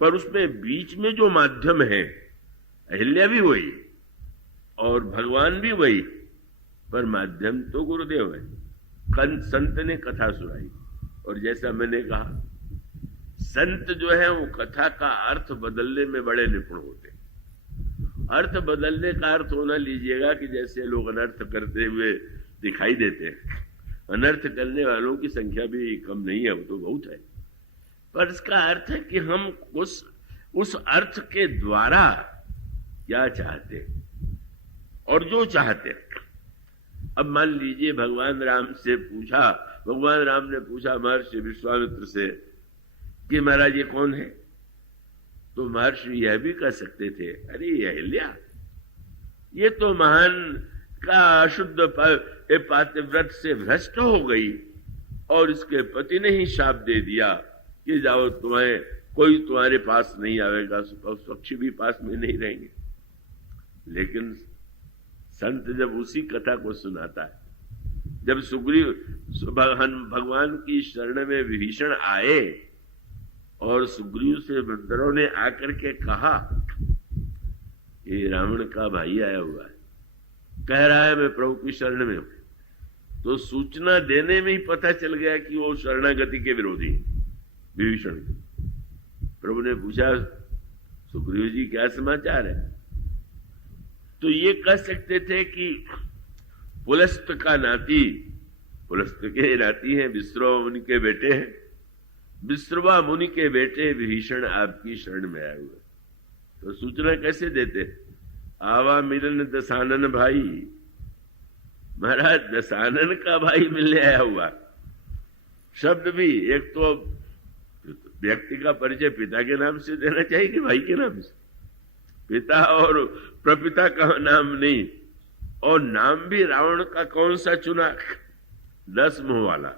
पर उसमें बीच में जो माध्यम है, अहिल्या भी वही और भगवान भी वही, पर माध्यम तो गुरुदेव है। संत ने कथा सुनाई, और जैसा मैंने कहा, संत जो है वो कथा का अर्थ बदलने में बड़े निपुण होते हैं। अर्थ बदलने का अर्थ होना लीजिएगा कि जैसे लोग अनर्थ करते हुए दिखाई देते हैं, अनर्थ करने वालों की संख्या भी कम नहीं है, वो तो बहुत है, पर इसका अर्थ है कि हम उस अर्थ के द्वारा क्या चाहते हैं और जो चाहते हैं। अब मान लीजिए भगवान राम से पूछा, भगवान राम ने पूछा महर्षि विश्वामित्र से कि महाराज ये कौन है, तो महर्षि यह भी कह सकते थे, अरे अहिल्या, ये तो महान का अशुद्ध पातिव्रत से भ्रष्ट हो गई और इसके पति ने ही शाप दे दिया कि जाओ, कोई तुम्हारे पास नहीं आवेगा, पक्षी भी पास में नहीं रहेंगे। लेकिन संत जब उसी कथा को सुनाता है, जब सुग्रीव भगवान की शरण में विभीषण आए और सुग्रीव से बंदरों ने आकर के कहा ये रावण का भाई आया हुआ है, कह रहा है मैं प्रभु की शरण में हूं, तो सूचना देने में ही पता चल गया कि वो शरणागति के विरोधी विभीषण। प्रभु ने पूछा सुग्रीव जी क्या समाचार है, तो ये कह सकते थे कि पुलस्त का नाती, पुलस्त के नाती हैं, विश्रवा मुनि के बेटे हैं, विश्रवा मुनि के बेटे विभीषण आपकी शरण में आए हुए, तो सूचना कैसे देते, आवा मिलन दशानन भाई, महाराज दशानन का भाई मिलने आया हुआ। शब्द भी एक तो व्यक्ति का परिचय पिता के नाम से देना चाहिए कि भाई के नाम से, पिता और प्रपिता का नाम नहीं, और नाम भी रावण का कौन सा चुना, 10 मुंह वाला।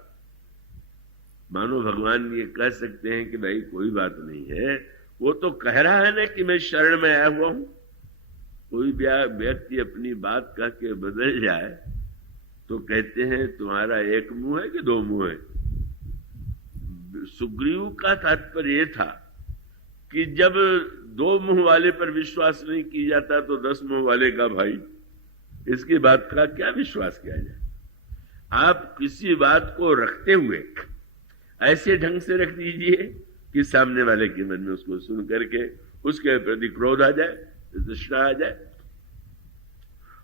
मानो भगवान ये कह सकते हैं कि भाई कोई बात नहीं है, वो तो कह रहा है ना कि मैं शरण में आया हुआ हूं। कोई व्यक्ति अपनी बात कह के बदल जाए तो कहते हैं तुम्हारा एक मुंह है कि 2 मुंह है। सुग्रीव का तात्पर्य यह था कि जब 2 मुंह वाले पर विश्वास नहीं किया जाता तो 10 मुंह वाले का भाई, इसकी बात का क्या विश्वास किया जाए। आप किसी बात को रखते हुए ऐसे ढंग से रख दीजिए कि सामने वाले के मन में उसको सुन करके उसके प्रति क्रोध आ जाए, तृष्णा आ जाए,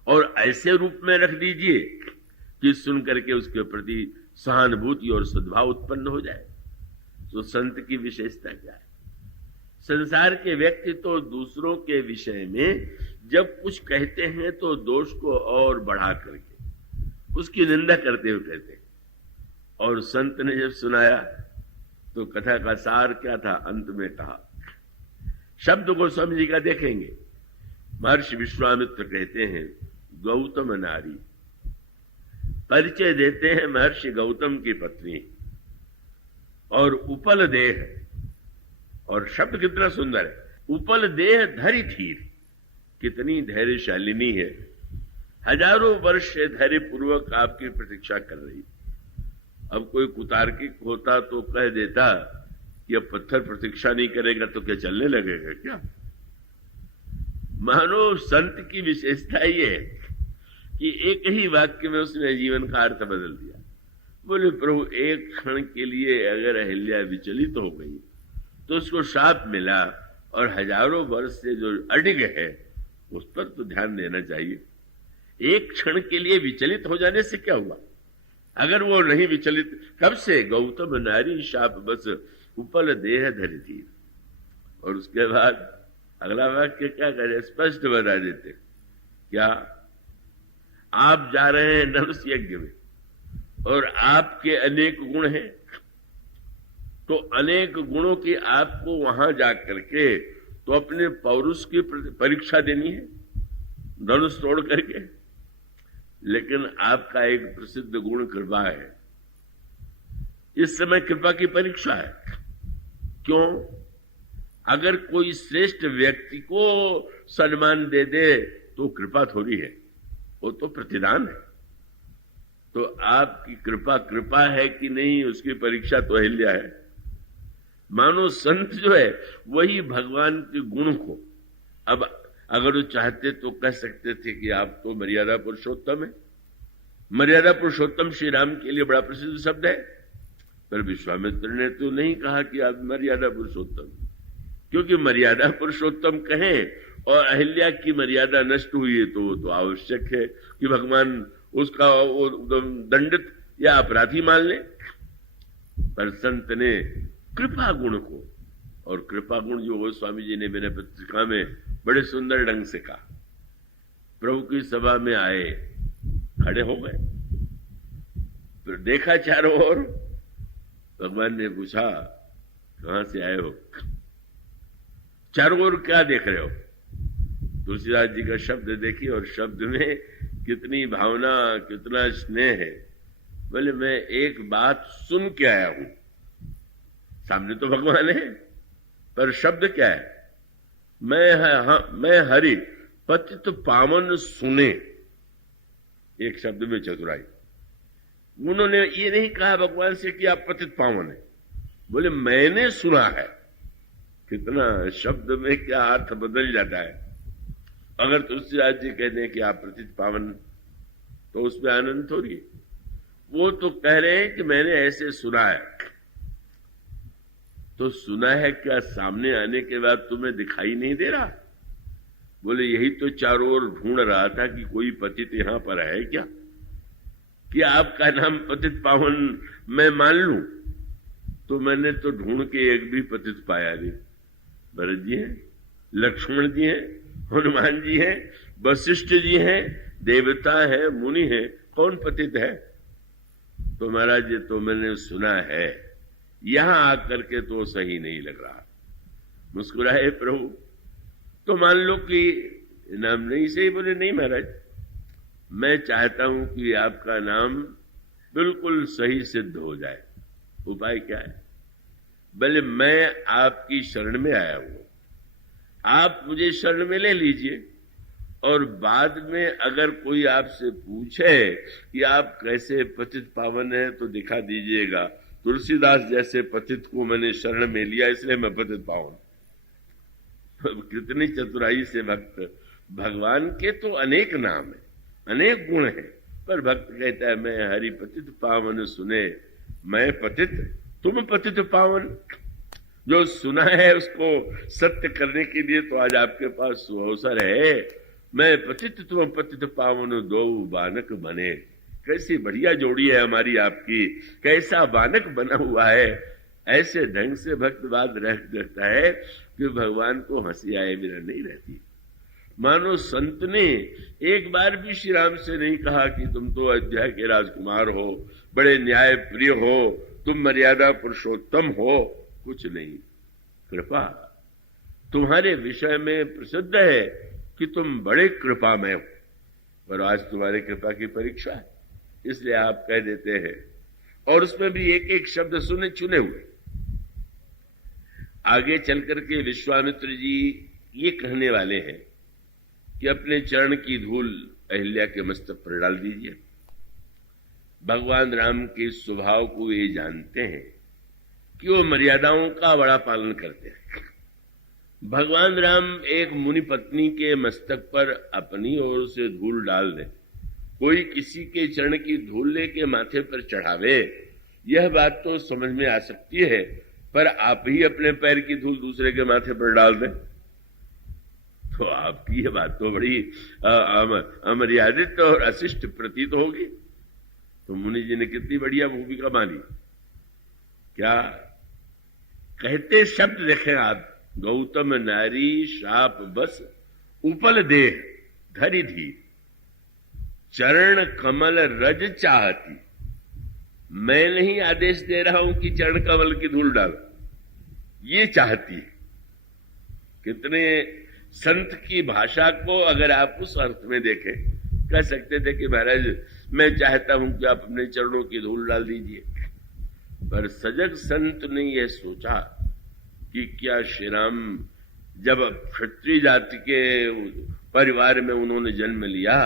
और ऐसे रूप में रख दीजिए कि सुन करके उसके प्रति सहानुभूति और सद्भाव उत्पन्न हो जाए। तो संत की विशेषता क्या है, संसार के व्यक्ति तो दूसरों के विषय में जब कुछ कहते हैं तो दोष को और बढ़ा करके उसकी निंदा करते हुए कहते हैं, और संत ने जब सुनाया तो कथा का सार क्या था, अंत में कहा। शब्द को समझिएगा, देखेंगे। महर्षि विश्वामित्र कहते हैं गौतम नारी, परिचय देते हैं महर्षि गौतम की पत्नी, और उपल देह, और शब्द कितना सुंदर है, उपल देह धरि धीर, कितनी धैर्यशालिनी है, हजारों वर्ष से धैर्य पूर्वक आपकी प्रतीक्षा कर रही। अब कोई कुतार्किक होता तो कह देता कि अब पत्थर प्रतीक्षा नहीं करेगा तो क्या चलने लगेगा क्या। मानो संत की विशेषता ये है कि एक ही वाक्य में उसने जीवन का अर्थ बदल दिया। बोले प्रभु एक क्षण के लिए अगर अहिल्या विचलित हो गई तो उसको शाप मिला, और हजारों वर्ष से जो अडिग है उस पर तो ध्यान देना चाहिए। एक क्षण के लिए विचलित हो जाने से क्या हुआ, अगर वो नहीं विचलित, कब से गौतम नारी शाप बस उपल देह धरि थी। और उसके बाद अगला वाक्य क्या करे, स्पष्ट बता देते, क्या आप जा रहे हैं नरस यज्ञ में और आपके अनेक गुण हैं, तो अनेक गुणों की आपको वहां जाकर के तो अपने पौरुष की परीक्षा देनी है धनुष तोड़ करके। लेकिन आपका एक प्रसिद्ध गुण कृपा है, इस समय कृपा की परीक्षा है। क्यों? अगर कोई श्रेष्ठ व्यक्ति को सम्मान दे दे तो कृपा थोड़ी है, वो तो प्रतिदान है। तो आपकी कृपा कृपा है कि नहीं, उसकी परीक्षा तो अहिल्या है। मानो संत जो है वही भगवान के गुण को, अब अगर वो चाहते तो कह सकते थे कि आप तो मर्यादा पुरुषोत्तम है। मर्यादा पुरुषोत्तम श्री राम के लिए बड़ा प्रसिद्ध शब्द है, पर विश्वामित्र ने तो नहीं कहा कि आप मर्यादा पुरुषोत्तम, क्योंकि मर्यादा पुरुषोत्तम कहें और अहिल्या की मर्यादा नष्ट हुई है तो वो तो आवश्यक है कि भगवान उसका दंडित या अपराधी मान ले। पर संत ने कृपा गुण को, और कृपा गुण जो गोस्वामी जी ने मेरे पत्रिका में बड़े सुंदर ढंग से कहा, प्रभु की सभा में आए, खड़े हो गए, फिर देखा चारों ओर, भगवान ने पूछा कहां से आए हो, चारों ओर क्या देख रहे हो। तुलसीदास जी का शब्द देखिए, और शब्द में कितनी भावना, कितना स्नेह है। बोले मैं एक बात सुन के आया हूं, सामने तो भगवान है पर शब्द क्या है, मैं हरि पतित पावन सुने, एक शब्द में चतुराई। उन्होंने ये नहीं कहा भगवान से कि आप पतित पावन है, बोले मैंने सुना है। कितना शब्द में क्या अर्थ बदल जाता है। अगर तुलसीदास जी कहते हैं कि आप पतित पावन, तो उसमें आनंद थोड़ी है। वो तो कह रहे हैं कि मैंने ऐसे सुना है। तो सुना है क्या सामने आने के बाद तुम्हें दिखाई नहीं दे रहा? बोले यही तो चारों ओर ढूंढ रहा था कि कोई पतित यहां पर है क्या, कि आपका नाम पतित पावन मैं मान लूं। तो मैंने तो ढूंढ के एक भी पतित पाया नहीं। भरत जी हैं, लक्ष्मण जी हैं, हनुमान जी हैं, वशिष्ठ जी हैं, देवता है, मुनि है, कौन पतित है? तो महाराज ये तो मैंने सुना है, यहां आकर के तो सही नहीं लग रहा। मुस्कुराए प्रभु, तो मान लो कि नाम नहीं सही। बोले नहीं महाराज, मैं चाहता हूं कि आपका नाम बिल्कुल सही सिद्ध हो जाए। उपाय क्या है? बोले मैं आपकी शरण में आया हूं, आप मुझे शरण में ले लीजिए, और बाद में अगर कोई आपसे पूछे कि आप कैसे पतित पावन हैं तो दिखा दीजिएगा। तुलसीदास जैसे पतित को मैंने शरण में लिया, इसलिए मैं पतित पावन। कितनी चतुराई से भक्त, भगवान के तो अनेक नाम है, अनेक गुण है, पर भक्त कहता है मैं हरि पतित पावन सुने, मैं पतित तुम पतित पावन। जो सुना है उसको सत्य करने के लिए तो आज आपके पास अवसर है। मैं पतित तुम पतित पावन दो बानक बने। कैसी बढ़िया जोड़ी है हमारी आपकी, कैसा बानक बना हुआ है। ऐसे ढंग से भक्त बात रखता है कि भगवान को हंसी आए बिना नहीं रहती। मानो संत ने एक बार भी श्री राम से नहीं कहा कि तुम तो अयोध्या के राजकुमार हो, बड़े न्याय प्रिय हो, तुम मर्यादा पुरुषोत्तम हो, कुछ नहीं। कृपा तुम्हारे विषय में प्रसिद्ध है कि तुम बड़े कृपामय हो, पर आज तुम्हारे कृपा की परीक्षा है, इसलिए आप कह देते हैं। और उसमें भी एक एक शब्द सुने चुने हुए। आगे चल करके विश्वामित्र जी ये कहने वाले हैं कि अपने चरण की धूल अहिल्या के मस्तक पर डाल दीजिए। भगवान राम के स्वभाव को ये जानते हैं कि वो मर्यादाओं का बड़ा पालन करते हैं। भगवान राम एक मुनि पत्नी के मस्तक पर अपनी ओर से धूल डाल दें, कोई किसी के चरण की धूल लेके माथे पर चढ़ावे, यह बात तो समझ में आ सकती है, पर आप ही अपने पैर की धूल दूसरे के माथे पर डाल दें तो आपकी यह बात तो बड़ी अमर्यादित और अशिष्ट प्रतीत होगी। तो मुनि जी ने कितनी बढ़िया भूमिका मानी। क्या कहते शब्द देखें आप, गौतम नारी शाप बस उपल देह धरि धी, चरण कमल रज चाहती। मैं नहीं आदेश दे रहा हूं कि चरण कमल की धूल डाल, ये चाहती है। कितने संत की भाषा को अगर आप उस अर्थ में देखें, कह सकते थे कि महाराज मैं चाहता हूं कि आप अपने चरणों की धूल डाल दीजिए, पर सजग संत ने यह सोचा कि क्या श्री राम जब क्षत्रिय जाति के परिवार में उन्होंने जन्म लिया,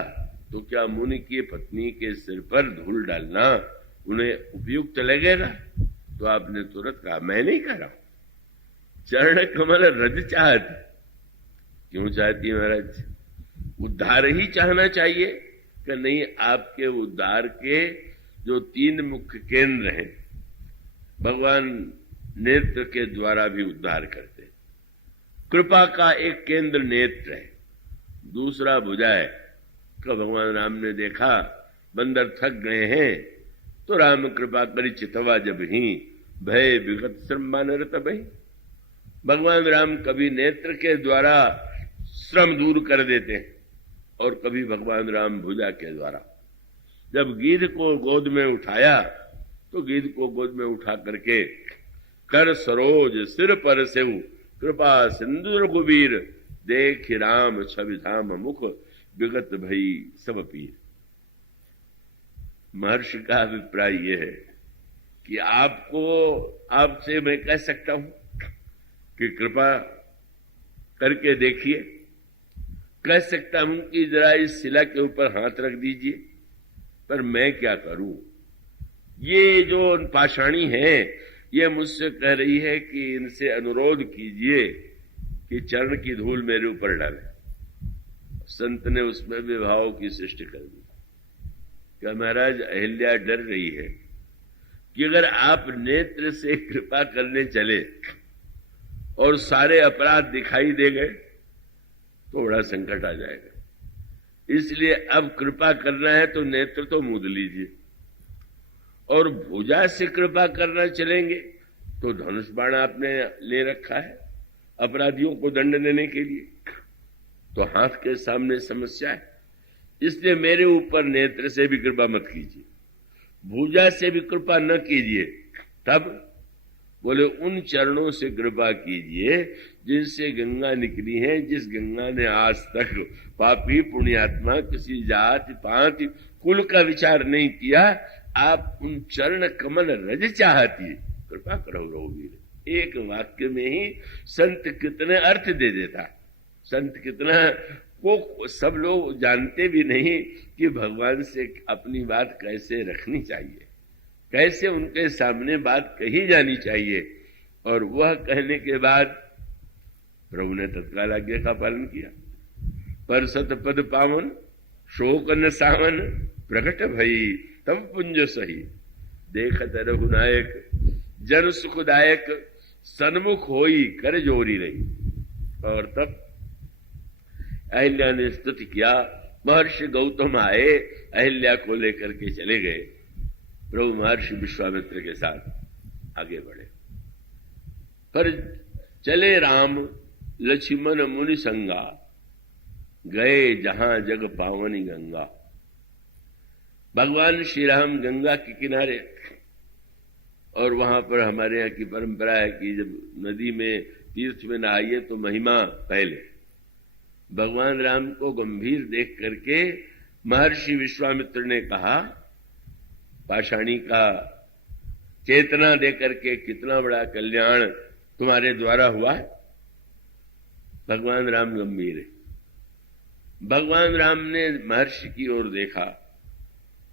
तो क्या मुनि की पत्नी के सिर पर धूल डालना उन्हें उपयुक्त लगेगा? तो आपने तुरंत कहा मैं नहीं कह रहा हूं, चरण कमल रज चाहती। क्यों चाहती है महाराज? उद्धार ही चाहना चाहिए कि नहीं? आपके उद्धार के जो 3 मुख्य केंद्र हैं, भगवान नेत्र के द्वारा भी उद्धार करते हैं। कृपा का एक केंद्र नेत्र है, दूसरा भुजा है। कि भगवान राम ने देखा बंदर थक गए हैं, तो राम कृपा करी चितवा जब ही, भय विगत श्रम मानरत भई। भगवान राम कभी नेत्र के द्वारा श्रम दूर कर देते हैं और कभी भगवान राम भुजा के द्वारा। जब गिद्ध को गोद में उठाया तो गिद्ध को गोद में उठा करके कर सरोज सिर पर सेऊ, कृपा सिंधु रघुबीर, देख राम छवि धाम मुख, विगत भई सब पीर। महर्षि का अभिप्राय यह है कि आपसे मैं कह सकता हूं कि कृपा करके देखिए, कह सकता हूं कि जरा इस शिला के ऊपर हाथ रख दीजिए, पर मैं क्या करूं? ये जो पाषाणी है ये मुझसे कह रही है कि इनसे अनुरोध कीजिए कि चरण की धूल मेरे ऊपर डाले। संत ने उसमें विभाव की सृष्टि कर दी। क्या महाराज, अहिल्या डर रही है कि अगर आप नेत्र से कृपा करने चले और सारे अपराध दिखाई दे गए तो बड़ा संकट आ जाएगा। इसलिए अब कृपा करना है तो नेत्र तो मूंद लीजिए, और भुजा से कृपा करना चलेंगे तो धनुष बाण आपने ले रखा है अपराधियों को दंड देने के लिए, तो हाथ के सामने समस्या है। इसलिए मेरे ऊपर नेत्र से भी कृपा मत कीजिए, भुजा से भी कृपा न कीजिए। तब बोले उन चरणों से कृपा कीजिए जिनसे गंगा निकली है, जिस गंगा ने आज तक पापी पुण्यात्मा किसी जाति पाति कुल का विचार नहीं किया। आप उन चरण कमल रज चाहती, कृपा करो रघुवीर। एक वाक्य में ही संत कितने अर्थ दे देता। संत कितना को सब लोग जानते भी नहीं कि भगवान से अपनी बात कैसे रखनी चाहिए, कैसे उनके सामने बात कही जानी चाहिए। और वह कहने के बाद प्रभु ने तत्काल आज्ञा का पालन किया। पर सतपद पावन शोक न सावन, प्रकट भई तब पुंज सही, देखत रघुनायक जन सुखदायक, सन्मुख होई कर जोरी रही। और तब अहिल्या ने स्तुति किया। महर्षि गौतम आए, अहिल्या को लेकर के चले गए। प्रभु महर्षि विश्वामित्र के साथ आगे बढ़े। पर चले राम लक्ष्मण मुनि संगा, गए जहां जग पावनी गंगा। भगवान श्री राम गंगा के किनारे, और वहां पर हमारे यहाँ की परंपरा है कि जब नदी में तीर्थ में नहाइए तो महिमा पहले। भगवान राम को गंभीर देख करके महर्षि विश्वामित्र ने कहा, पाषाणी का चेतना दे करके कितना बड़ा कल्याण तुम्हारे द्वारा हुआ है। भगवान राम गंभीर है। भगवान राम ने महर्षि की ओर देखा,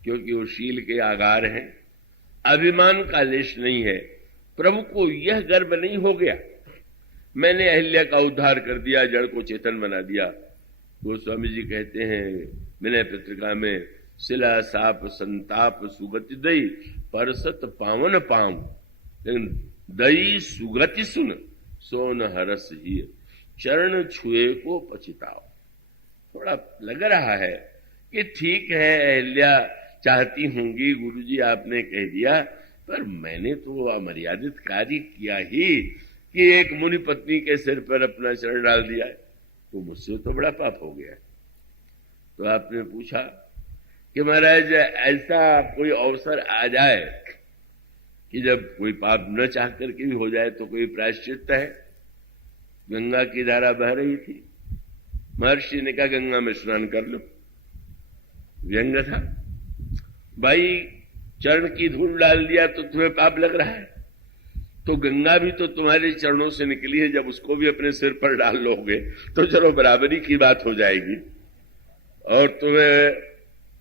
क्योंकि वो शील के आगार हैं, अभिमान का लेश नहीं है। प्रभु को यह गर्व नहीं हो गया मैंने अहिल्या का उद्धार कर दिया, जड़ को चेतन बना दिया। गोस्वामी जी कहते हैं विनय पत्रिका में, शिला साप संताप सुगति दई, परसत पावन पाम, लेकिन दई सुगति सुन, सोन हरस ही, चरण छुए को पछताओ। थोड़ा लग रहा है कि ठीक है अहिल्या चाहती होंगी, गुरुजी आपने कह दिया, पर मैंने तो अमर्यादित कार्य किया ही कि एक मुनि पत्नी के सिर पर अपना शरण डाल दिया है, तो मुझसे तो बड़ा पाप हो गया। तो आपने पूछा कि महाराज ऐसा कोई अवसर आ जाए कि जब कोई पाप न चाह करके भी हो जाए तो कोई प्रायश्चित है। गंगा की धारा बह रही थी, महर्षि ने कहा गंगा में स्नान कर लो। व्यंग था, भाई चरण की धूल डाल दिया तो तुम्हें पाप लग रहा है, तो गंगा भी तो तुम्हारे चरणों से निकली है, जब उसको भी अपने सिर पर डाल लोगे तो चलो बराबरी की बात हो जाएगी। और तुम्हें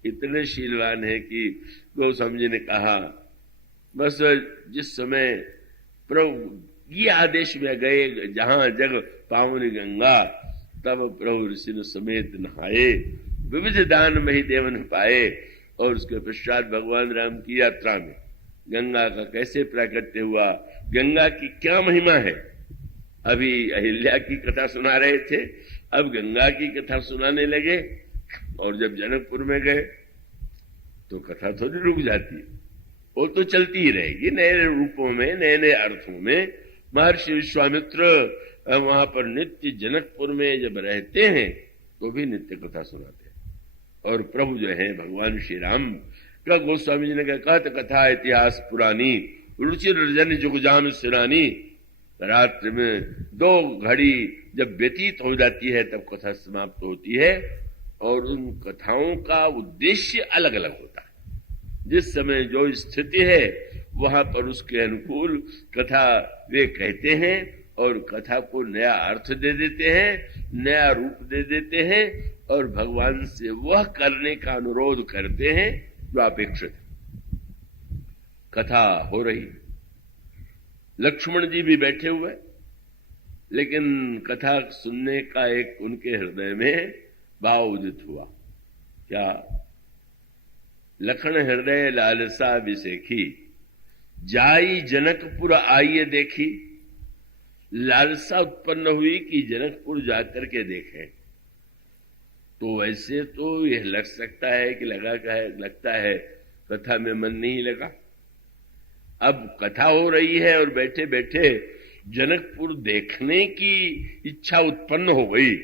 इतने शीलवान है कि गोस्वामी जी ने कहा, बस जिस समय प्रभु ये आदेश में गए, जहां जग पावन गंगा, तब प्रभु ऋषि समेत नहाए, विविध दान मही देवन पाए। और उसके पश्चात भगवान राम की यात्रा में गंगा का कैसे प्राकट्य हुआ, गंगा की क्या महिमा है। अभी अहिल्या की कथा सुना रहे थे, अब गंगा की कथा सुनाने लगे। और जब जनकपुर में गए तो कथा थोड़ी रुक जाती है, वो तो चलती ही रहेगी, नए रूपों में, नए नए अर्थों में। महर्षि विश्वामित्र वहां पर नित्य जनकपुर में जब रहते हैं तो भी नित्य कथा सुनाते हैं। और प्रभु जो है भगवान श्री राम का, गोस्वामी जी ने कहा, कथा इतिहास पुरानी, रुचि रजन जुगजाम सिरानी। रात्रि में 2 घड़ी जब व्यतीत हो जाती है तब कथा समाप्त होती है। और उन कथाओं का उद्देश्य अलग अलग होता है। जिस समय जो स्थिति है वहां पर उसके अनुकूल कथा वे कहते हैं और कथा को नया अर्थ दे देते हैं, नया रूप दे देते हैं और भगवान से वह करने का अनुरोध करते हैं जो अपेक्षित है। कथा हो रही, लक्ष्मण जी भी बैठे हुए, लेकिन कथा सुनने का एक उनके हृदय में भाव उदित हुआ। क्या? लखन हृदय लालसा विसेखी, जाई जनकपुर आइए देखी। लालसा उत्पन्न हुई कि जनकपुर जाकर के देखें। तो वैसे तो यह लग सकता है कि लगता है कथा में मन नहीं लगा। अब कथा हो रही है और बैठे बैठे जनकपुर देखने की इच्छा उत्पन्न हो गई।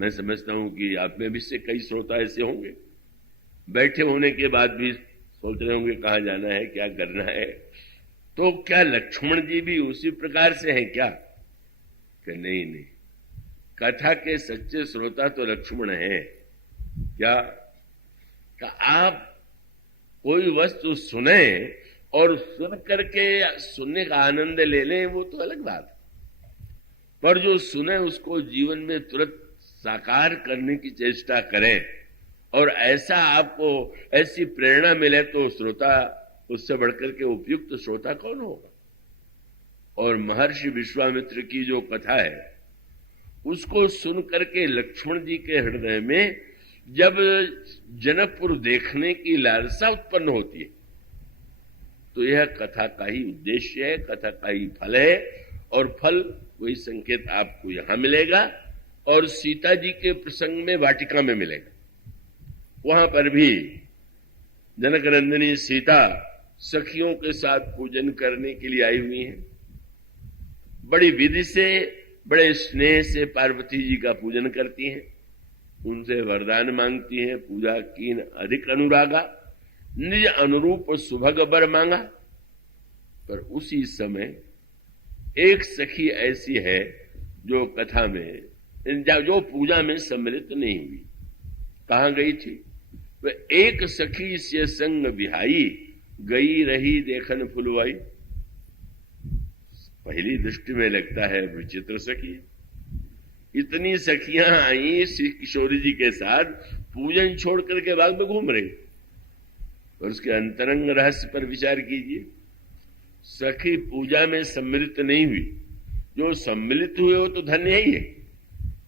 मैं समझता हूं कि आप में भी से कई श्रोता ऐसे होंगे, बैठे होने के बाद भी सोच रहे होंगे कहां जाना है, क्या करना है। तो क्या लक्ष्मण जी भी उसी प्रकार से हैं क्या? कि नहीं, कथा के सच्चे श्रोता तो लक्ष्मण हैं। क्या? कि आप कोई वस्तु सुने और सुन करके सुनने का आनंद ले लें, वो तो अलग बात है। पर जो सुने उसको जीवन में तुरंत साकार करने की चेष्टा करें और ऐसा आपको ऐसी प्रेरणा मिले तो श्रोता, उससे बढ़कर के उपयुक्त श्रोता कौन होगा। और महर्षि विश्वामित्र की जो कथा है उसको सुन करके लक्ष्मण जी के हृदय में जब जनकपुर देखने की लालसा उत्पन्न होती है तो यह कथा का ही उद्देश्य है, कथा का ही फल है। और फल वही संकेत आपको यहां मिलेगा और सीता जी के प्रसंग में वाटिका में मिलेगा। वहां पर भी जनक नंदिनी सीता सखियों के साथ पूजन करने के लिए आई हुई हैं। बड़ी विधि से, बड़े स्नेह से पार्वती जी का पूजन करती हैं, उनसे वरदान मांगती हैं। पूजा कीन अधिक अनुरागा, निज अनुरूप सुभग बर मांगा। पर उसी समय एक सखी ऐसी है जो कथा में, जो पूजा में सम्मिलित नहीं हुई। कहां गई थी? वह एक सखी से संग विहाई, गई रही देखन फुलवाई। पहली दृष्टि में लगता है विचित्र सखी। इतनी सखियां आई श्री किशोरी जी के साथ, पूजन छोड़ करके बाग में घूम रही। और उसके अंतरंग रहस्य पर विचार कीजिए। सखी पूजा में सम्मिलित नहीं हुई, जो सम्मिलित हुए हो तो धन्य ही है,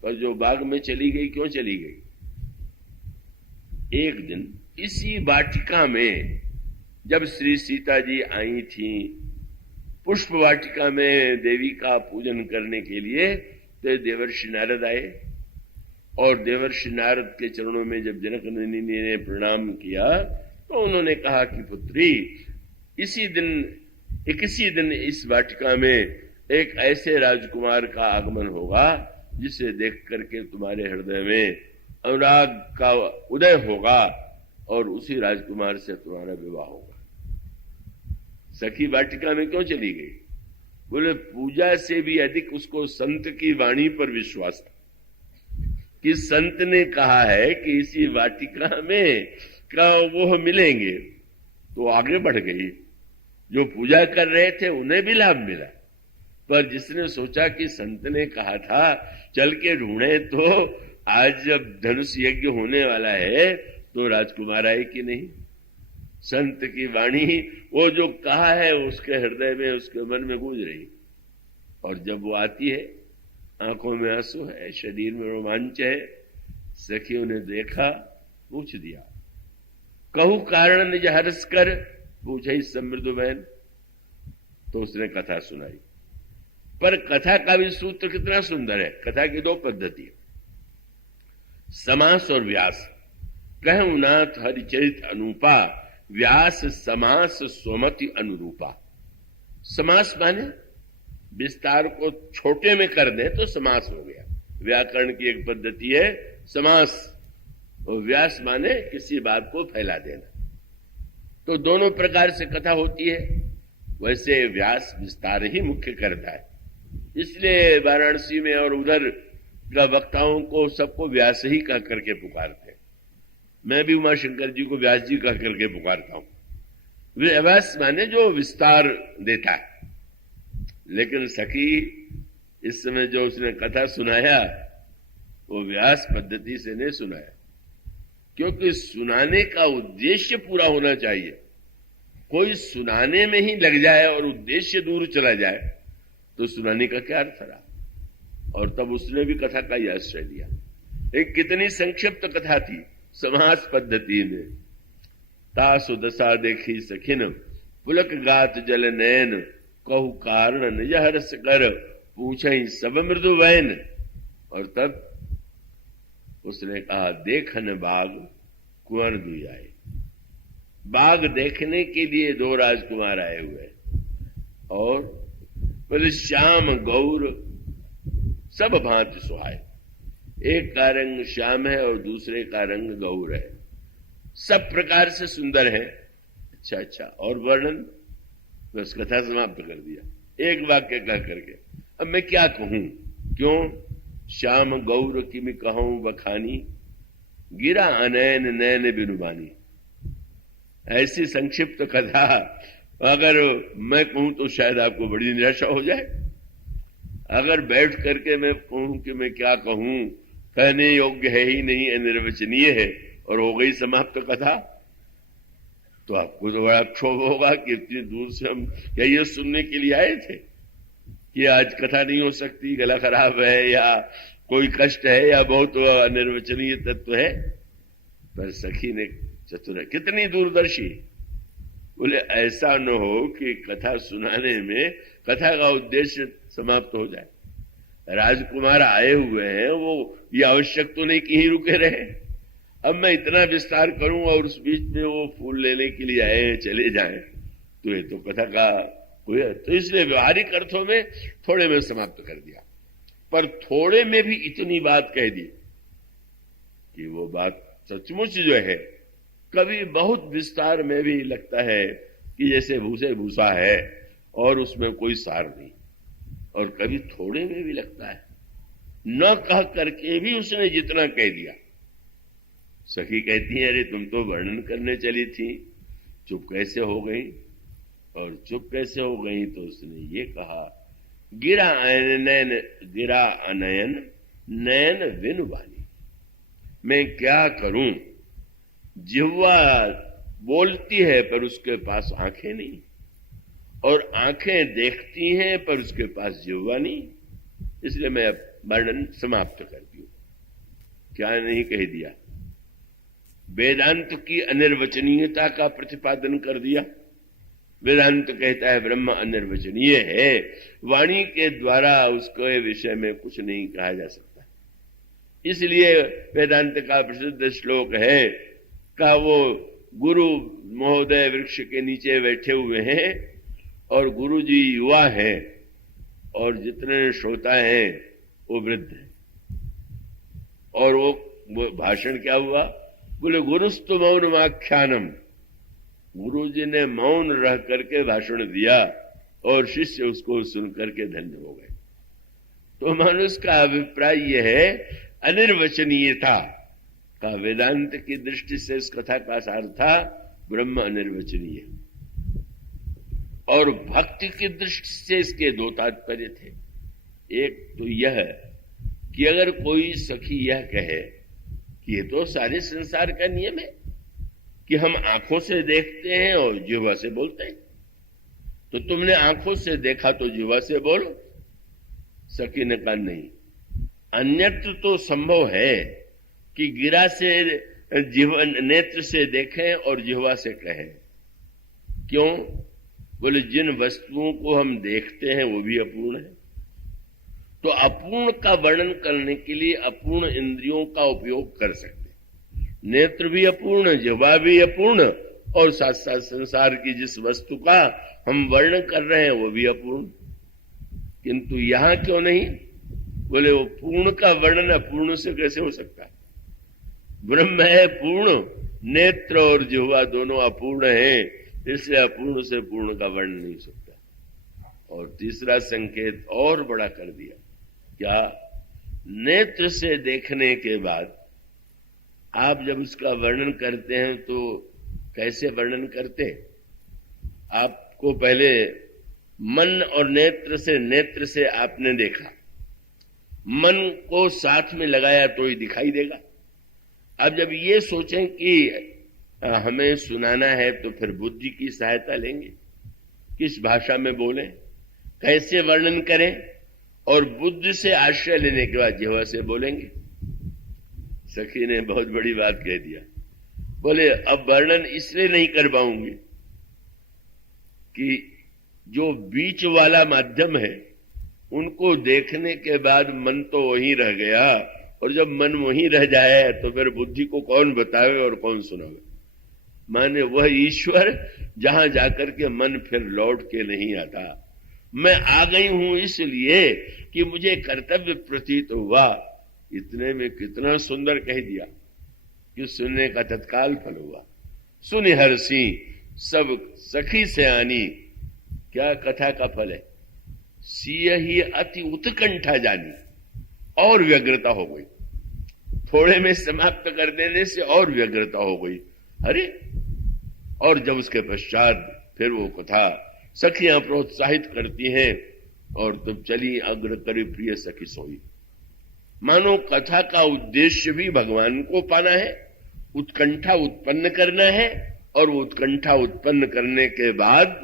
पर जो बाग में चली गई, क्यों चली गई? एक दिन इसी वाटिका में जब श्री सीता जी आई थी, पुष्प वाटिका में देवी का पूजन करने के लिए, तो देवर्षि नारद आए। और देवर्षि नारद के चरणों में जब जनक नंदिनी ने प्रणाम किया तो उन्होंने कहा कि पुत्री, इसी दिन इस वाटिका में एक ऐसे राजकुमार का आगमन होगा जिसे देख करके तुम्हारे हृदय में अनुराग का उदय होगा और उसी राजकुमार से तुम्हारा विवाह होगा। सखी वाटिका में क्यों चली गई? बोले पूजा से भी अधिक उसको संत की वाणी पर विश्वास था कि संत ने कहा है कि इसी वाटिका में का वो मिलेंगे, तो आगे बढ़ गई। जो पूजा कर रहे थे उन्हें भी लाभ मिला, पर जिसने सोचा कि संत ने कहा था चल के ढूंढे, तो आज जब धनुष यज्ञ होने वाला है तो राजकुमार आए कि नहीं। संत की वाणी वो जो कहा है उसके हृदय में, उसके मन में गूंज रही। और जब वो आती है, आंखों में आंसू है, शरीर में रोमांच है। सखियों ने देखा, पूछ दिया, कहू कारण निज हर्ष कर, पूछे समृद्ध बहन। तो उसने कथा सुनाई। पर कथा का भी सूत्र कितना सुंदर है। कथा की दो पद्धति है, समास और व्यास। कहु नाथ हरिचरित अनुपा, व्यास समास सोमति अनुरूपा। समास माने विस्तार को छोटे में कर दे तो समास हो गया। व्याकरण की एक पद्धति है समास, और व्यास माने किसी बात को फैला देना। तो दोनों प्रकार से कथा होती है। वैसे व्यास विस्तार ही मुख्य करता है, इसलिए वाराणसी में और उधर का वक्ताओं को सबको व्यास ही कह करके पुकारते हैं। मैं भी उमाशंकर जी को व्यास जी कह करके पुकारता हूं। व्यास माने जो विस्तार देता है। लेकिन सखी इस समय जो उसने कथा सुनाया वो व्यास पद्धति से नहीं सुनाया, क्योंकि सुनाने का उद्देश्य पूरा होना चाहिए। कोई सुनाने में ही लग जाए और उद्देश्य दूर चला जाए तो सुनाने का क्या अर्थ रहा। और तब उसने भी कथा का ही आश्रय लिया। एक कितनी संक्षिप्त कथा थी समास पद्धति में। तासु दशा देखी सखिन, पुलक गात जल नैन, कहु कारण निज हर्ष कर, पूछई सब मृदु वैन। और तब उसने कहा, देखन बाग कुंवर दुई आए। बाग देखने के लिए दो राजकुमार आए हुए, और बोले श्याम गौर सब भांति सुहाए। एक का रंग श्याम है और दूसरे का रंग गौर है, सब प्रकार से सुंदर है। अच्छा, और वर्णन बस कथा समाप्त कर दिया एक वाक्य कह करके। अब मैं क्या कहूं, क्यों श्याम गौर की मैं कहूं बखानी, गिरा अनैन नैन बिनुबानी। ऐसी संक्षिप्त कथा अगर मैं कहूं तो शायद आपको बड़ी निराशा हो जाए। अगर बैठ करके मैं कहूं कि मैं क्या कहूं, कहने योग्य है ही नहीं, अनिर्वचनीय है, और हो गई समाप्त कथा, तो आपको तो बड़ा क्षोभ होगा कि इतनी दूर से हम क्या ये सुनने के लिए आए थे कि आज कथा नहीं हो सकती, गला खराब है या कोई कष्ट है या बहुत अनिर्वचनीय तत्व है। पर सखी ने चतुर, कितनी दूरदर्शी, बोले ऐसा न हो कि कथा सुनाने में कथा का उद्देश्य समाप्त हो जाए। राजकुमार आए हुए हैं, वो ये आवश्यक तो नहीं कि ही रुके रहे। अब मैं इतना विस्तार करूं और उस बीच में वो फूल लेने के लिए आए चले जाएं, तो ये तो कथा का कोई, तो इसलिए व्यवहारिक अर्थों में थोड़े में समाप्त कर दिया। पर थोड़े में भी इतनी बात कह दी कि वो बात सचमुच जो है, कभी बहुत विस्तार में भी लगता है कि जैसे भूसे भूसा है और उसमें कोई सार नहीं, और कभी थोड़े में भी लगता है न कह करके भी उसने जितना कह दिया। सखी कहती है, अरे तुम तो वर्णन करने चली थी, चुप कैसे हो गई? और चुप कैसे हो गई तो उसने ये कहा, गिरा अनयन नैन विनुबानी। मैं क्या करूं, जिह्वा बोलती है पर उसके पास आंखें नहीं, और आंखें देखती हैं पर उसके पास जिह्वा नहीं, इसलिए मैं अब वर्णन समाप्त कर दूं। क्या नहीं कह दिया, वेदांत की अनिर्वचनीयता का प्रतिपादन कर दिया। वेदांत कहता है ब्रह्म अनिर्वचनीय है, वाणी के द्वारा उसके विषय में कुछ नहीं कहा जा सकता। इसलिए वेदांत का प्रसिद्ध श्लोक है का वो गुरु महोदय वृक्ष के नीचे बैठे हुए हैं और गुरु जी युवा हैं और जितने श्रोता हैं वो वृद्ध हैं। और वो भाषण क्या हुआ, बोले गुरुस्तु मौनमाख्यानम। गुरु जी ने मौन रह करके भाषण दिया और शिष्य उसको सुन करके धन्य हो गए। तो मनुष्य का अभिप्राय यह है, अनिर्वचनीयता का वेदांत की दृष्टि से इस कथा का सार था ब्रह्म अनिर्वचनीय, और भक्ति की दृष्टि से इसके दो तात्पर्य थे। एक तो यह कि अगर कोई सखी यह कहे कि ये तो सारे संसार का नियम है कि हम आंखों से देखते हैं और जिह्वा से बोलते हैं, तो तुमने आंखों से देखा तो जिह्वा से बोलो, सखी ने कहा नहीं, अन्यत्र तो संभव है कि गिरा से नेत्र से देखें और जिह्वा से कहें। क्यों? बोले जिन वस्तुओं को हम देखते हैं वो भी अपूर्ण है, तो अपूर्ण का वर्णन करने के लिए अपूर्ण इंद्रियों का उपयोग कर सकते हैं। नेत्र भी अपूर्ण, जिह्वा भी अपूर्ण, और साथ साथ संसार की जिस वस्तु का हम वर्णन कर रहे हैं वो भी अपूर्ण। किंतु यहां क्यों नहीं? बोले वो पूर्ण का वर्णन अपूर्ण से कैसे हो सकता है? ब्रह्म है पूर्ण, नेत्र और जिह्वा दोनों अपूर्ण हैं, इसलिए अपूर्ण से पूर्ण का वर्णन नहीं हो सकता। और तीसरा संकेत और बड़ा कर दिया, क्या? नेत्र से देखने के बाद आप जब उसका वर्णन करते हैं तो कैसे वर्णन करते हैं? आपको पहले मन और नेत्र से आपने देखा, मन को साथ में लगाया तो ही दिखाई देगा। अब जब ये सोचें कि हमें सुनाना है तो फिर बुद्धि की सहायता लेंगे, किस भाषा में बोलें, कैसे वर्णन करें, और बुद्धि से आश्रय लेने के बाद जिह्वा से बोलेंगे। सखी ने बहुत बड़ी बात कह दिया। बोले अब वर्णन इसलिए नहीं कर पाऊंगी कि जो बीच वाला माध्यम है उनको देखने के बाद मन तो वहीं रह गया, और जब मन वहीं रह जाए तो फिर बुद्धि को कौन बतावे और कौन सुनावे? माने वह ईश्वर जहां जाकर के मन फिर लौट के नहीं आता। मैं आ गई हूं इसलिए कि मुझे कर्तव्य प्रतीत हुआ। इतने में कितना सुंदर कह दिया कि सुनने का तत्काल फल हुआ। सुनि हर्षी सब सखी से आनी, क्या कथा का फल है? सिय ही अति उत्कंठा जानी, और व्यग्रता हो गई। थोड़े में समाप्त कर देने से और व्यग्रता हो गई। अरे, और जब उसके पश्चात फिर वो कथा सखियां प्रोत्साहित करती हैं, और तब चली अग्र करी प्रिय सखी सोई। मानो कथा का उद्देश्य भी भगवान को पाना है, उत्कंठा उत्पन्न करना है, और वो उत्कंठा उत्पन्न करने के बाद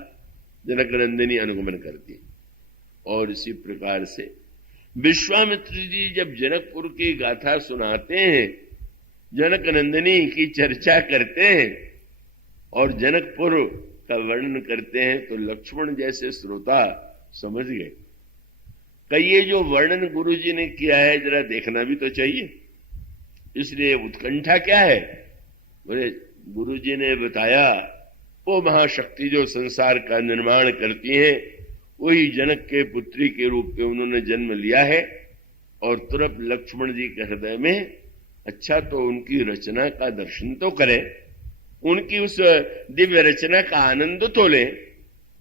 जनक नंदिनी अनुगमन करती है। और इसी प्रकार से विश्वामित्र जी जब जनकपुर की गाथा सुनाते हैं, जनक नंदिनी की चर्चा करते हैं और जनकपुर का वर्णन करते हैं, तो लक्ष्मण जैसे श्रोता समझ गए कि ये जो वर्णन गुरु जी ने किया है जरा देखना भी तो चाहिए। इसलिए उत्कंठा क्या है? बोले गुरु जी ने बताया वो महाशक्ति जो संसार का निर्माण करती है, वही जनक के पुत्री के रूप में उन्होंने जन्म लिया है। और तुरंत लक्ष्मण जी के हृदय में अच्छा तो उनकी रचना का दर्शन तो करें, उनकी उस दिव्य रचना का आनंद तो लें,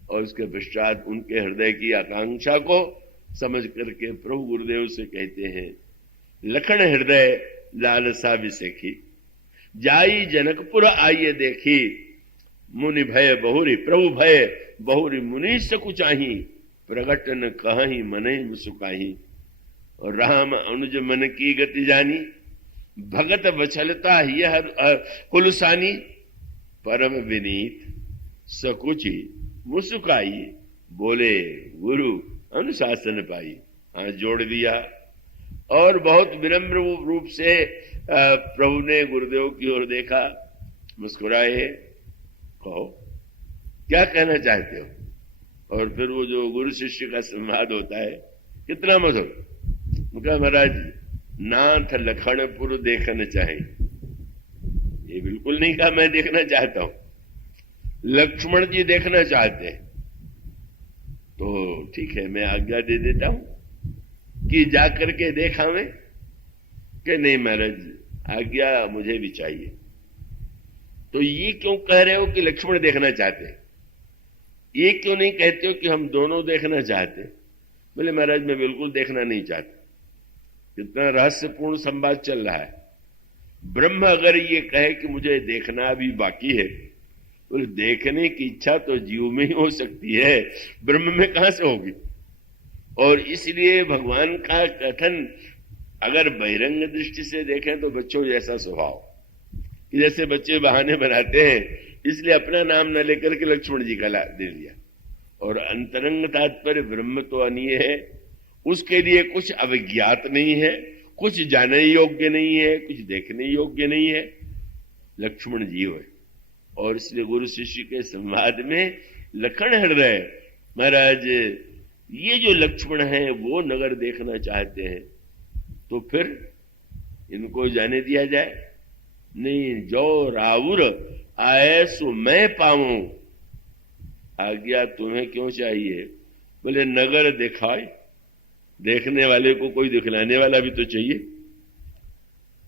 और उसके पश्चात उनके हृदय की आकांक्षा को समझ करके प्रभु गुरुदेव से कहते हैं, लखन हृदय लालसा विसेखी, जाई जनकपुर आइए देखी, मुनि भय बहुरी, प्रभु भय बहुरी मुनि सकुचाही, प्रगट न कहीं मने सुकाही। और राम अनुज मन की गति जानी, भगत बछलता यह कुलसानी, परम विनीत सकुची मुसुकाई, बोले गुरु अनुशासन पाई। हाँ, जोड़ दिया। और बहुत विनम्र रूप से प्रभु ने गुरुदेव की ओर देखा, मुस्कुराए, कहो क्या कहना चाहते हो? और फिर वो जो गुरु शिष्य का संवाद होता है कितना मधुर। उनका महाराज नाथ लखनपुर देखना चाहे, ये बिल्कुल नहीं कहा मैं देखना चाहता हूं, लक्ष्मण जी देखना चाहते हैं। तो ठीक है, मैं आज्ञा दे देता हूं कि जाकर के देखा मैं, कि नहीं महाराज आज्ञा मुझे भी चाहिए। तो ये क्यों कह रहे हो कि लक्ष्मण देखना चाहते हैं? ये क्यों नहीं कहते हो कि हम दोनों देखना चाहते? बोले महाराज मैं बिल्कुल देखना नहीं चाहता। कितना रहस्यपूर्ण संवाद चल रहा है। ब्रह्म अगर ये कहे कि मुझे देखना अभी बाकी है, बोले देखने की इच्छा तो जीव में ही हो सकती है, ब्रह्म में कहां से होगी? और इसलिए भगवान का कथन अगर बहिरंग दृष्टि से देखें तो बच्चों जैसा स्वभाव, जैसे बच्चे बहाने बनाते हैं, इसलिए अपना नाम न लेकर के लक्ष्मण जी का दे लिया। और अंतरंग तात्पर्य ब्रह्म तो अनीय है, उसके लिए कुछ अविज्ञात नहीं है, कुछ जानने योग्य नहीं है, कुछ देखने योग्य नहीं है, लक्ष्मण जीव है। और इसलिए गुरु शिष्य के संवाद में लखन हृदय महाराज ये जो लक्ष्मण है वो नगर देखना चाहते हैं, तो फिर इनको जाने दिया जाए? नहीं, जो राउर आए सो मैं पाऊं, आज्ञा तुम्हें क्यों चाहिए? बोले नगर दिखाए, देखने वाले को कोई दिखलाने वाला भी तो चाहिए।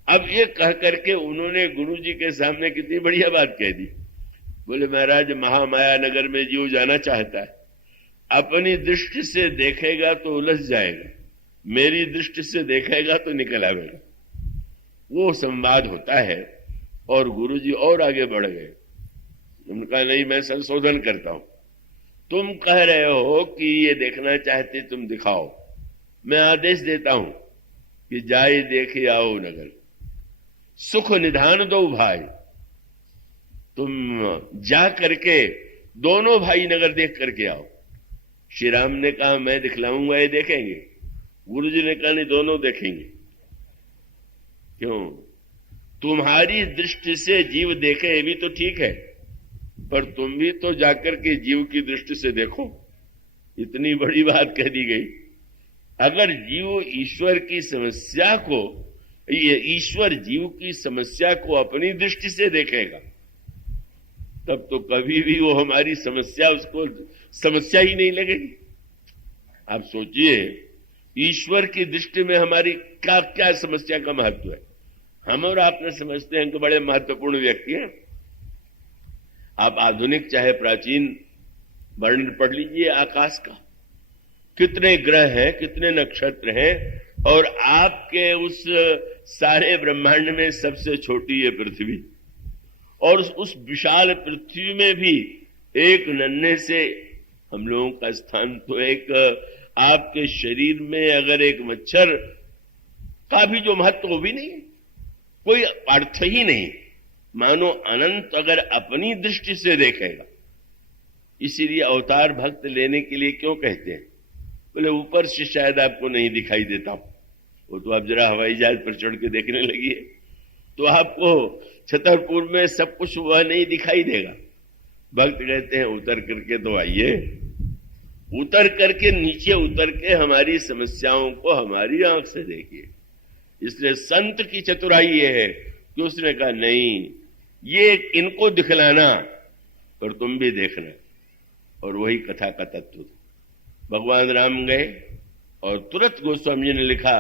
अब ये कह करके उन्होंने गुरु जी के सामने कितनी बढ़िया बात कह दी। बोले महाराज महामाया नगर में जीव जाना चाहता है, अपनी दृष्टि से देखेगा तो उलझ जाएगा, मेरी दृष्टि से देखेगा तो निकल आवेगा। वो संवाद होता है। और गुरु जी और आगे बढ़ गए। उनका नहीं, मैं संशोधन करता हूं, तुम कह रहे हो कि ये देखना चाहते, तुम दिखाओ, मैं आदेश देता हूं कि जाए देखे आओ नगर, सुख निधान दो भाई। तुम जा करके दोनों भाई नगर देख करके आओ। श्री राम ने कहा मैं दिखलाऊंगा, ये देखेंगे। गुरु जी ने कहा नहीं, दोनों देखेंगे। क्यों? तुम्हारी दृष्टि से जीव देखे ये भी तो ठीक है, पर तुम भी तो जाकर के जीव की दृष्टि से देखो। इतनी बड़ी बात कह दी गई। अगर जीव ईश्वर की समस्या को, ईश्वर जीव की समस्या को अपनी दृष्टि से देखेगा, तब तो कभी भी वो हमारी समस्या, उसको समस्या ही नहीं लगेगी। आप सोचिए, ईश्वर की दृष्टि में हमारी क्या क्या समस्या का महत्व है। हम और आप न समझते हैं कि बड़े महत्वपूर्ण व्यक्ति हैं। आप आधुनिक चाहे प्राचीन वर्णन पढ़ लीजिए आकाश का, कितने ग्रह हैं, कितने नक्षत्र हैं, और आपके उस सारे ब्रह्मांड में सबसे छोटी है पृथ्वी। और उस विशाल पृथ्वी में भी एक नन्हे से हम लोगों का स्थान तो एक आपके शरीर में अगर एक मच्छर का भी जो महत्व वो भी नहीं, कोई अर्थ ही नहीं। मानो अनंत अगर अपनी दृष्टि से देखेगा। इसीलिए अवतार भक्त लेने के लिए क्यों कहते हैं? बोले ऊपर से शायद आपको नहीं दिखाई देता हूं, वो तो आप जरा हवाई जहाज पर चढ़ के देखने लगिए तो आपको छतरपुर में सब कुछ वह नहीं दिखाई देगा। भक्त कहते हैं उतर करके तो आइए, उतर करके नीचे उतर के हमारी समस्याओं को हमारी आंख से देखिए। इसलिए संत की चतुराई ये है कि उसने कहा नहीं, ये इनको दिखलाना पर तुम भी देखना। और वही कथा का तत्व था। भगवान राम गए और तुरंत गोस्वामी जी ने लिखा,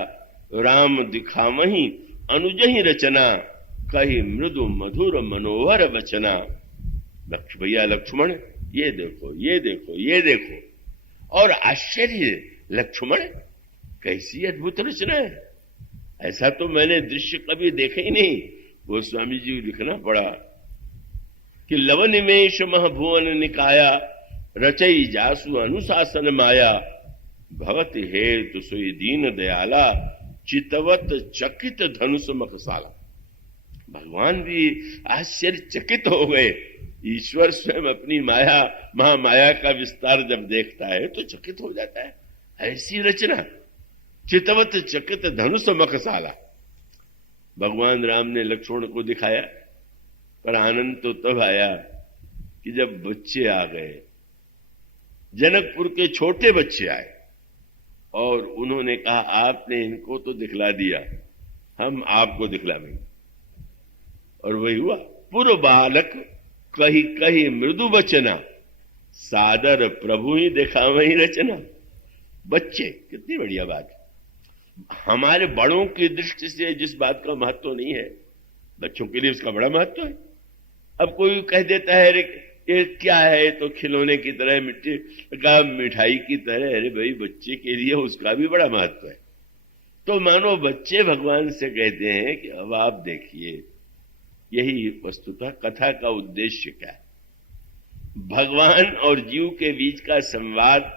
राम दिखावही अनुजहि रचना, कही मृदु मधुर मनोहर वचना। भैया लक्ष्मण ये देखो, ये देखो, ये देखो। और आश्चर्य, लक्ष्मण कैसी अद्भुत रचना है, ऐसा तो मैंने दृश्य कभी देखा ही नहीं। गोस्वामी जी लिखना पड़ा कि लव निमेश महभुवन निकाया, रचई जासु अनुशासन माया, भगत हेतु सोई दीन दयाला, चितवत चकित धनुष मखसाला। भगवान भी आश्चर्यचकित हो गए। ईश्वर स्वयं अपनी माया, महामाया का विस्तार जब देखता है तो चकित हो जाता है। ऐसी रचना, चितवत चकित धनुष मखसाला। भगवान राम ने लक्ष्मण को दिखाया, पर आनंद तो तब आया कि जब बच्चे आ गए। जनकपुर के छोटे बच्चे आए और उन्होंने कहा आपने इनको तो दिखला दिया, हम आपको दिखलाएंगे। और वही हुआ। पूर्व बालक कही कही मृदु वचना, सादर प्रभु ही देखा वही रचना। बच्चे, कितनी बढ़िया बात। हमारे बड़ों की दृष्टि से जिस बात का महत्व नहीं है, बच्चों के लिए उसका बड़ा महत्व है। अब कोई कह देता है ये क्या है, तो खिलौने की तरह, मिट्टी का मिठाई की तरह। अरे भाई, बच्चे के लिए उसका भी बड़ा महत्व है। तो मानो बच्चे भगवान से कहते हैं कि अब आप देखिए। यही वस्तुतः कथा का उद्देश्य क्या है। भगवान और जीव के बीच का संवाद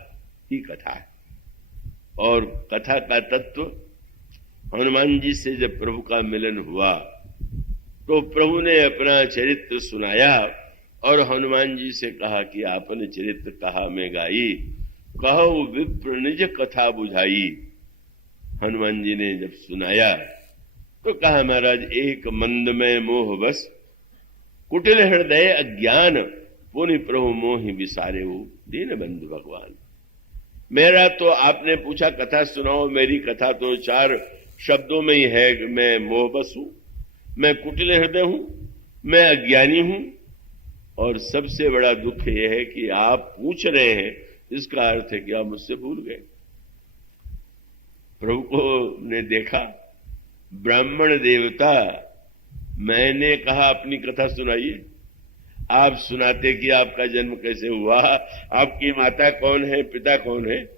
ही कथा है। और कथा का तत्व, हनुमान जी से जब प्रभु का मिलन हुआ तो प्रभु ने अपना चरित्र सुनाया और हनुमान जी से कहा कि आपने चरित्र कहा मैं गाई, कहो विप्र निज कथा बुझाई, हनुमान जी ने जब सुनाया तो कहा, महाराज एक मंदमय मोह बस, कुटिल हृदय अज्ञान, पुनि प्रभु मोहि विसारे हो दीन बंधु भगवान। मेरा तो आपने पूछा कथा सुनाओ, मेरी कथा तो 4 शब्दों में ही है। मैं मोहबस हूं, मैं कुटिल हृदय हूं, मैं अज्ञानी हूं, और सबसे बड़ा दुख यह है कि आप पूछ रहे हैं, इसका अर्थ है कि आप मुझसे भूल गए। प्रभु को ने देखा, ब्राह्मण देवता, मैंने कहा अपनी कथा सुनाइए, आप सुनाते कि आपका जन्म कैसे हुआ, आपकी माता कौन है, पिता कौन है,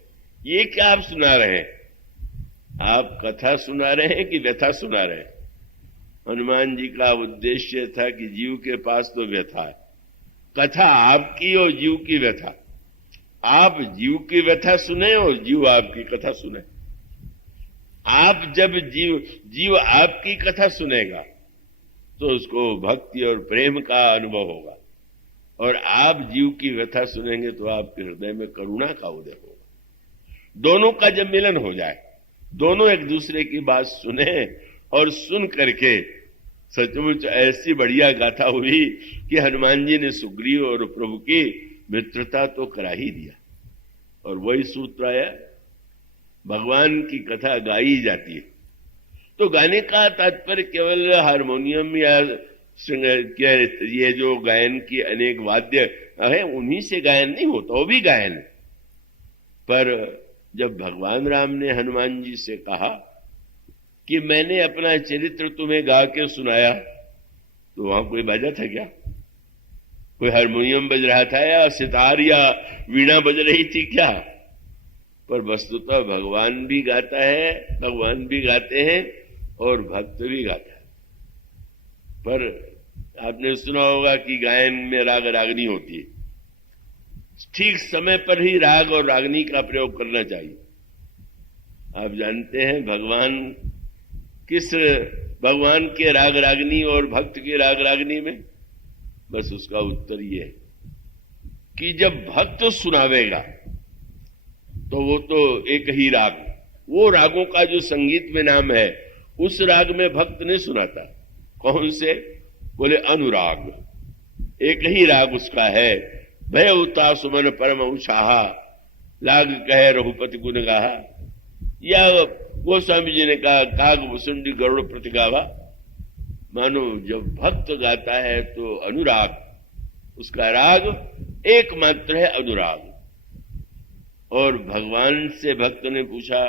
ये क्या आप सुना रहे हैं? आप कथा सुना रहे हैं कि व्यथा सुना रहे हैं? हनुमान जी का उद्देश्य था कि जीव के पास तो व्यथा है, कथा आपकी और जीव की व्यथा। आप जीव की व्यथा सुने और जीव आपकी कथा सुने। आप जब जीव आपकी कथा सुनेगा तो उसको भक्ति और प्रेम का अनुभव होगा, और आप जीव की व्यथा सुनेंगे तो आपके हृदय में करुणा का उदय होगा। दोनों का जब मिलन हो जाए, दोनों एक दूसरे की बात सुने, और सुन करके सचमुच ऐसी बढ़िया गाथा हुई कि हनुमान जी ने सुग्रीव और प्रभु की मित्रता तो करा ही दिया। और वही सूत्र आया, भगवान की कथा गाई जाती है। तो गाने का तात्पर्य केवल हारमोनियम या ये जो गायन की अनेक वाद्य है उन्हीं से गायन नहीं होता, वो भी गायन है। पर जब भगवान राम ने हनुमान जी से कहा कि मैंने अपना चरित्र तुम्हें गा के सुनाया, तो वहां कोई बाजा था क्या? कोई हारमोनियम बज रहा था या सितार या वीणा बज रही थी क्या? पर वस्तुतः भगवान भी गाता है, भगवान भी गाते हैं और भक्त भी गाता है। पर आपने सुना होगा कि गायन में राग रागनी होती है, ठीक समय पर ही राग और रागनी का प्रयोग करना चाहिए। आप जानते हैं भगवान के राग रागनी और भक्त के राग रागनी में? बस उसका उत्तर ये है कि जब भक्त सुनावेगा तो वो तो एक ही राग, वो रागों का जो संगीत में नाम है उस राग में भक्त नहीं सुनाता। कौन से? बोले अनुराग। एक ही राग उसका है, भय उता सुमन परम उछाहा, लाग कहे रघुपति गुण गाहा, या गोस्वामी जी ने कहा काग वसुंडी गरुड़ प्रतिगावा। मानो जब भक्त गाता है तो अनुराग, उसका राग एकमात्र है अनुराग। और भगवान से भक्त ने पूछा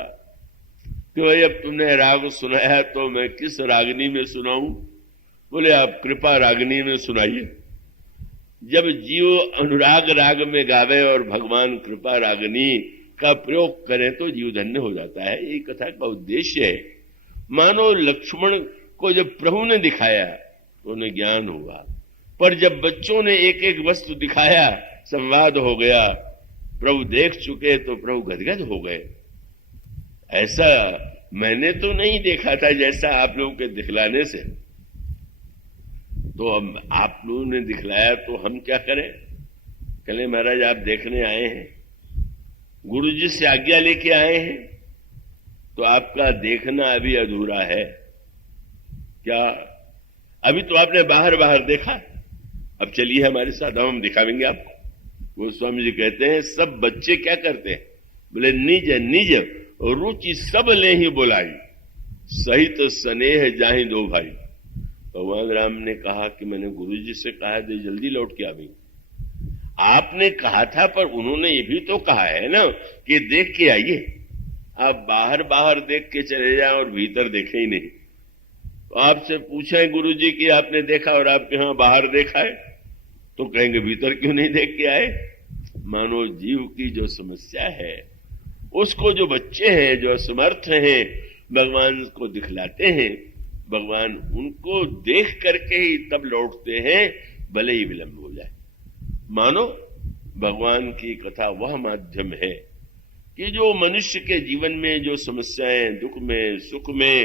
कि भाई अब तुमने राग सुनाया तो मैं किस रागनी में सुनाऊं? बोले आप कृपा रागनी में सुनाइए। जब जीव अनुराग राग में गावे और भगवान कृपा रागनी का प्रयोग करें तो जीव धन्य हो जाता है। ये कथा का उद्देश्य है। मानो लक्ष्मण को जब प्रभु ने दिखाया तो उन्हें ज्ञान हुआ, पर जब बच्चों ने एक एक वस्तु दिखाया, संवाद हो गया, प्रभु देख चुके तो प्रभु गदगद हो गए। ऐसा मैंने तो नहीं देखा था जैसा आप लोगों के दिखलाने से। तो अब आप लोगों ने दिखलाया तो हम क्या करें? कहे महाराज आप देखने आए हैं, गुरु जी से आज्ञा लेके आए हैं, तो आपका देखना अभी अधूरा है। क्या? अभी तो आपने बाहर बाहर देखा, अब चलिए हमारे साथ, हम दिखावेंगे आपको। वो स्वामी जी कहते हैं सब बच्चे क्या करते हैं? बोले निज निज रुचि सब ले ही बुलाई, सहित स्नेह जाहि दो भाई। भगवान राम ने कहा कि मैंने गुरु जी से कहा है तो जल्दी लौट के आवेंगे। आपने कहा था, पर उन्होंने ये भी तो कहा है ना कि देख के आइए। आप बाहर बाहर देख के चले जाए और भीतर देखे ही नहीं। तो आपसे पूछे गुरु जी कि आपने देखा और आपके यहां बाहर देखा है, तो कहेंगे भीतर क्यों नहीं देख के आए? मानो जीव की जो समस्या है उसको जो बच्चे हैं, जो असमर्थ हैं, भगवान को दिखलाते हैं, भगवान उनको देख करके ही तब लौटते हैं, भले ही विलंब हो जाए। मानो भगवान की कथा वह माध्यम है कि जो मनुष्य के जीवन में जो समस्याएं, दुख में, सुख में,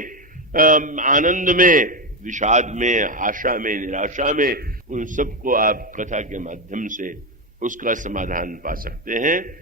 आनंद में, विषाद में, आशा में, निराशा में, उन सबको आप कथा के माध्यम से उसका समाधान पा सकते हैं।